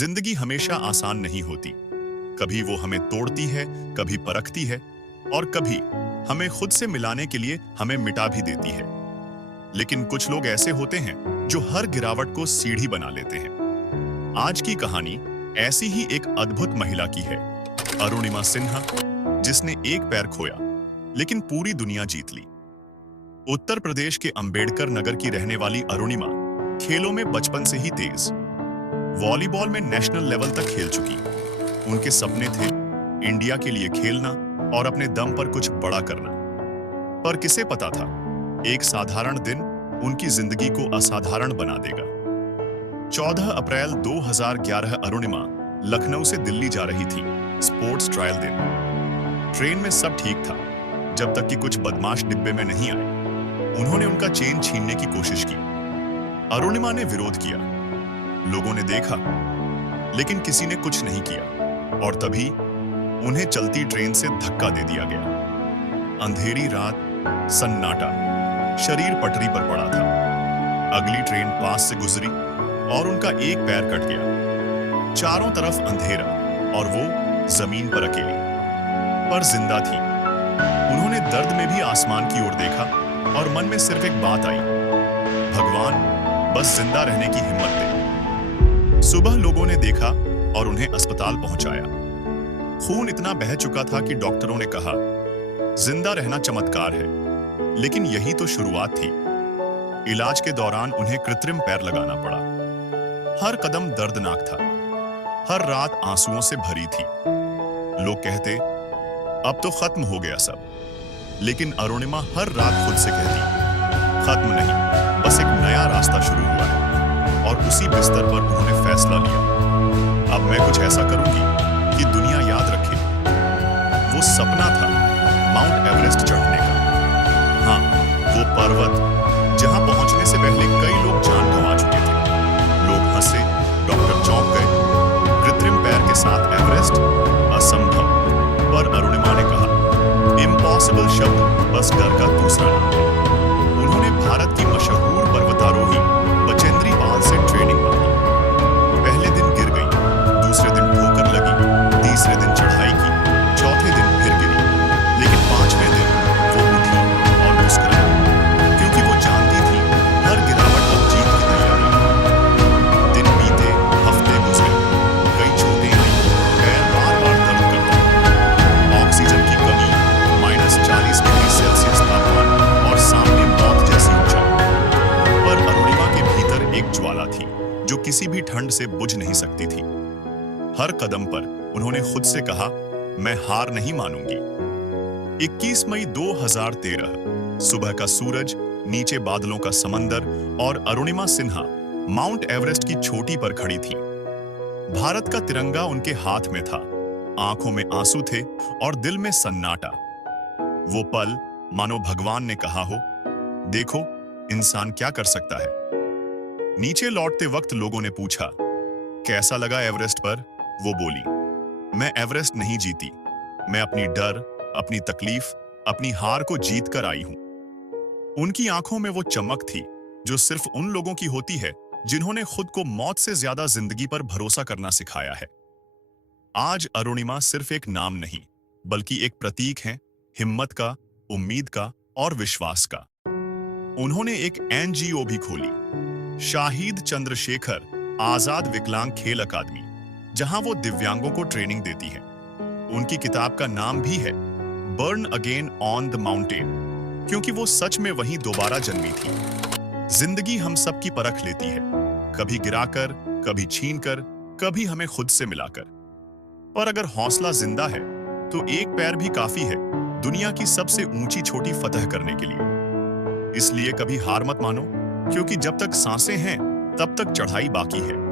जिंदगी हमेशा आसान नहीं होती। कभी वो हमें तोड़ती है, कभी परखती है और कभी हमें खुद से मिलाने के लिए हमें मिटा भी देती है। लेकिन कुछ लोग ऐसे होते हैं जो हर गिरावट को सीढ़ी बना लेते हैं। आज की कहानी ऐसी ही एक अद्भुत महिला की है, अरुणिमा सिन्हा, जिसने एक पैर खोया लेकिन पूरी दुनिया जीत ली। उत्तर प्रदेश के अंबेडकर नगर की रहने वाली अरुणिमा खेलों में बचपन से ही तेज। वॉलीबॉल में नेशनल लेवल तक खेल चुकी। उनके सपने थे इंडिया के लिए खेलना और अपने दम पर कुछ बड़ा करना। पर किसे पता था, एक साधारण दिन उनकी जिंदगी को असाधारण बना देगा। 14 अप्रैल 2011 अरुणिमा लखनऊ से दिल्ली जा रही थी, स्पोर्ट्स ट्रायल दिन। ट्रेन में सब ठीक था जब तक कि कुछ बदमाश डिब्बे में नहीं आए। उन्होंने उनका चेन छीनने की कोशिश की। अरुणिमा ने विरोध किया, लोगों ने देखा, लेकिन किसी ने कुछ नहीं किया और तभी उन्हें चलती ट्रेन से धक्का दे दिया गया। अंधेरी रात, सन्नाटा, शरीर पटरी पर पड़ा था। अगली ट्रेन पास से गुजरी और उनका एक पैर कट गया। चारों तरफ अंधेरा और वो जमीन पर अकेली, पर जिंदा थी। उन्होंने दर्द में भी आसमान की ओर देखा और मन में सिर्फ एक बात आई, भगवान, बस जिंदा रहने की हिम्मत दे। सुबह लोगों ने देखा और उन्हें अस्पताल पहुंचाया। खून इतना बह चुका था कि डॉक्टरों ने कहा, जिंदा रहना चमत्कार है, लेकिन यही तो शुरुआत थी। इलाज के दौरान उन्हें कृत्रिम पैर लगाना पड़ा। हर कदम दर्दनाक था, हर रात आंसुओं से भरी थी। लोग कहते, अब तो खत्म हो गया सब, लेकिन अरुणिमा हर रात खुद से कहती, खत्म नहीं, बस एक नया रास्ता शुरू हुआ है। और उसी बिस्तर पर उन्होंने फैसला लिया, अब मैं कुछ ऐसा करूंगी कि दुनिया याद रखे। वो सपना था माउंट एवरेस्ट चढ़ने का। हाँ, वो पर्वत जहां पहुंचने से पहले कई लोग जान गंवा चुके थे। लोग हंसे, डॉक्टर चौंक गए। कृत्रिम पैर के साथ एवरेस्ट, असंभव। पर अरुणिमा ने कहा, इम्पॉसिबल शब्द बस डर का दूसरा नाम। उन्होंने भारत की मशहूर पर्वतारोही बचेंद्री पाल से ट्रेनिंग मांगी। पहले दिन गिर गई, दूसरे दिन ठोकर लगी, तीसरे दिन चढ़ाई की, चौथे दिन फिर गिरी, लेकिन पांचवें दिन वो उठी और मुस्कुराई, क्योंकि वो जानती थी हर गिरावट अब जीत की तैयारी है। दिन बीते, हफ्ते गुजरे, कई चोटें आई, पैर बार-बार दर्द करता। ऑक्सीजन की कमी, -40 डिग्री सेल्सियस तापमान और सामने मौत जैसी ऊंचाई। पर अरुणिमा के भीतर एक ज्वाला थी जो किसी भी ठंड से बुझ नहीं सकती थी। हर कदम पर उन्होंने खुद से कहा, मैं हार नहीं मानूंगी। 21 मई 2013, सुबह का सूरज, नीचे बादलों का समंदर और अरुणिमा सिन्हा माउंट एवरेस्ट की चोटी पर खड़ी थी। भारत का तिरंगा उनके हाथ में था, आंखों में आंसू थे और दिल में सन्नाटा। वो पल मानो भगवान ने कहा हो, देखो इंसान क्या कर सकता है। नीचे लौटते वक्त लोगों ने पूछा, कैसा लगा एवरेस्ट पर? वो बोली, मैं एवरेस्ट नहीं जीती, मैं अपनी डर, अपनी तकलीफ, अपनी हार को जीत कर आई हूं। उनकी आंखों में वो चमक थी जो सिर्फ उन लोगों की होती है जिन्होंने खुद को मौत से ज्यादा जिंदगी पर भरोसा करना सिखाया है। आज अरुणिमा सिर्फ एक नाम नहीं, बल्कि एक प्रतीक है, हिम्मत का, उम्मीद का और विश्वास का। उन्होंने एक एनजीओ भी खोली, शाहिद चंद्रशेखर आजाद विकलांग खेल अकादमी, जहां वो दिव्यांगों को ट्रेनिंग देती है। उनकी किताब का नाम भी है burn again on the mountain, क्योंकि वो सच में वहीं दोबारा जन्मी थी। जिंदगी हम सब की परख लेती है, कभी गिराकर, कभी छीनकर, कभी हमें खुद से मिलाकर। पर अगर हौसला जिंदा है तो एक पैर भी काफी है दुनिया की सबसे ऊंची छोटी फतह करने के लिए। इसलिए कभी हार मत मानो, क्योंकि जब तक सांसें हैं तब तक चढ़ाई बाकी है।